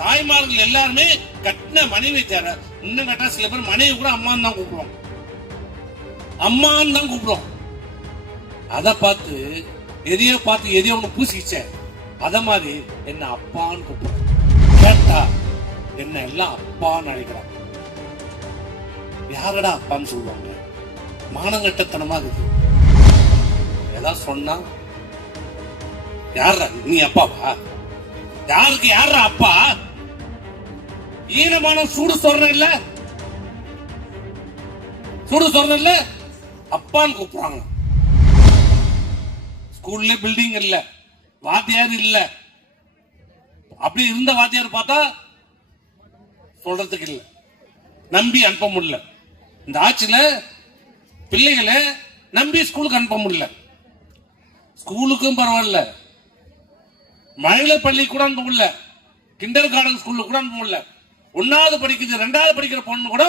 தாய்மார்கள் எல்லாருமே கட்டின மனைவி தேர இன்னும் கேட்டா சில பேர் மனைவி கூட அம்மான்னு தான் கூப்பிடுவோம் அம்மான்னு தான் கூப்பிடுவோம் அத பார்த்து எதையோ பார்த்து எதையோ ஒண்ணு பூசிக்கிச்சேன் அத மாதிரி என்ன அப்பான்னு கூப்பிடுவோம் கேட்டா என்ன எல்லாம் அப்பான்னு நினைக்கிறாங்க. யாரடா அப்பான்னு சொல்லுவாங்க? மானங்கட்டத்தனமா இருக்கு ஏதாவது சொன்னா? யாரா நீ அப்பாவா? யாருக்கு யாரா அப்பா? ஈனமான சூடு சொல்றேன் இல்ல? சூடு சொல்றேன் இல்ல? அப்பான்னு கூப்பிடுறாங்க. ஸ்கூல்ல பில்டிங் இல்ல. வாத்தியார் இல்ல. அப்படி இருந்த வாத்தியார் பார்த்தா சொல்றதுக்கு இல்ல. நம்பி அனுப்ப முடியல. இந்த ஆட்சியில பிள்ளைகளை நம்பி ஸ்கூலுக்கு அனுப்ப முடியல. ஸ்கூலுக்கும் பரவாயில்ல. மழலை பள்ளி கூட அனுப்ப முடியல. கிண்டர் கார்டன் ஸ்கூல்ல கூட அனுப்ப முடியல. ஒன்னாவது படிக்குது ரெண்டாவது படிக்கிற பொண்ணு கூட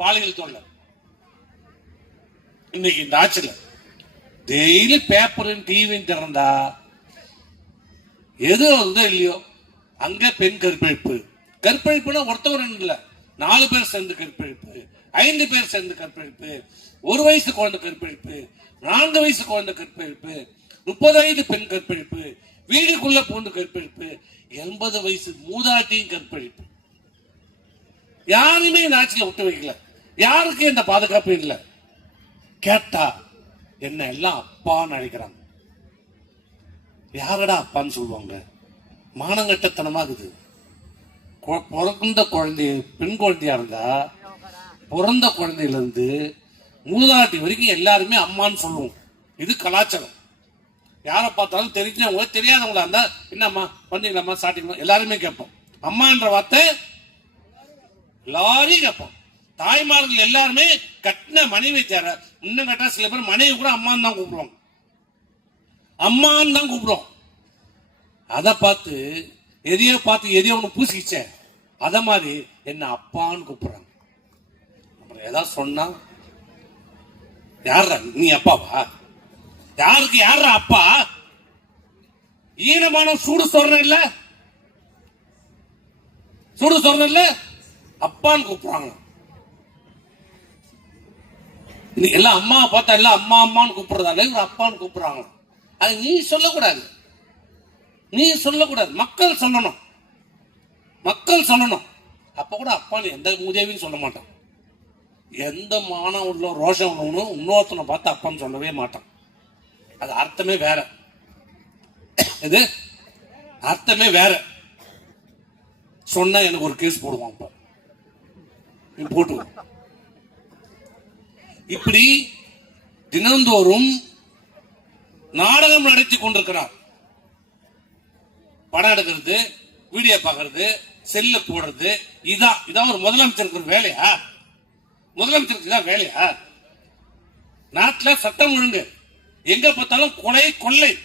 பாலியல் தொல்லை. இன்னைக்கு இந்த ஆட்சியில் டெய்லி பேப்பரும் டிவியும் திறந்தா எது வந்தோ இல்லையோ அங்க பெண் கற்பழிப்பு. கற்பழிப்புனா ஒருத்தவர் ரெண்டு இல்ல. நாலு பேர் சேர்ந்து கற்பழிப்பு ஐந்து பேர் சேர்ந்து கற்பழிப்பு ஒரு வயசு குழந்தை கற்பழிப்பு நான்கு வயசு குழந்தை கற்பழிப்பு முப்பது வயது பெண் கற்பழிப்பு வீடுக்குள்ள பூண்டு கற்பழிப்பு எண்பது வயசு மூதாட்டியும் கற்பழிப்பு. யாருமே இந்த ஆட்சியில விட்டு வைக்கல. யாருக்கும் இந்த பாதுகாப்பு இல்லை? கேட்டா என்ன எல்லாம் அப்பான்னு நினைக்கிறாங்க யாரடா அப்பான்னு சொல்லுவாங்க? மானங்கட்டத்தனமாகுது. இருக்குது கொ- பிறந்த குழந்தை பெண் குழந்தையா இருந்தா பிறந்த குழந்தையில இருந்து மூதாட்டி வரைக்கும் எல்லாருமே அம்மான்னு சொல்லுவோம். இது கலாச்சாரம். யாரை பார்த்தாலும் தெரிஞ்சவங்க தெரியாதவங்களா இருந்தா என்னம்மா வந்தீங்களாம்மா சாட்டிங்களா எல்லாருமே கேட்போம். அம்மான்ற வார்த்தை எல்லாரையும் கேட்போம் தாய்மார்கள் எல்லாருமே கட்டின மனைவி தேர இன்னும் கேட்டா சில பேர் மனைவி கூட அம்மான்னு தான் கூப்பிடுவாங்க. அம்மான்னு தான் கூப்பிடுவோம் அதை பார்த்து எதையோ பார்த்து எதையோ ஒன்று பூசிக்கிச்சேன் அதை மாதிரி என்ன அப்பான்னு கூப்பிடுறாங்க. அப்புறம் ஏதாவது சொன்னா யாரா நீ அப்பாவா? யாருக்கு யாரா அப்பா? ஈனமான சூடு சொல்றேன் இல்ல? சூடு சொல்றேன் இல்ல? அப்பான்னு கூப்பிடுறாங்க. இன்னைக்கு எல்லாம் அம்மா பார்த்தா எல்லாம் அம்மா அம்மான்னு கூப்பிடுறதால இவர் அப்பான்னு கூப்பிடுறாங்க. அது நீ சொல்லக்கூடாது. நீ சொல்லக்கூடாது. மக்கள் சொல்லணும். மக்கள் சொல்லணும். அப்ப கூட அப்பான்னு எந்த உதவியும் சொல்ல மாட்டான். எந்த மானம் உள்ள ரோஷம் உள்ளவனும் இன்னொருத்தனை பார்த்து அப்பான்னு சொல்லவே மாட்டான். அது அர்த்தமே வேற. இது அர்த்தமே வேற. சொன்னா எனக்கு ஒரு கேஸ் போடுவான் அப்ப. போட்டு இப்படி தினந்தோறும் நாடகம் நடத்தி கொண்டிருக்கிறார். படம் எடுக்கிறது வீடியோ பார்க்கறது செல்ல போடுறது இதான் இதான் ஒரு முதலமைச்சருக்கு ஒரு வேலையா? முதலமைச்சருக்கு தான் வேலையா? நாட்டுல சட்டம் ஒழுங்கு. எங்க பார்த்தாலும் கொலை கொள்ளை.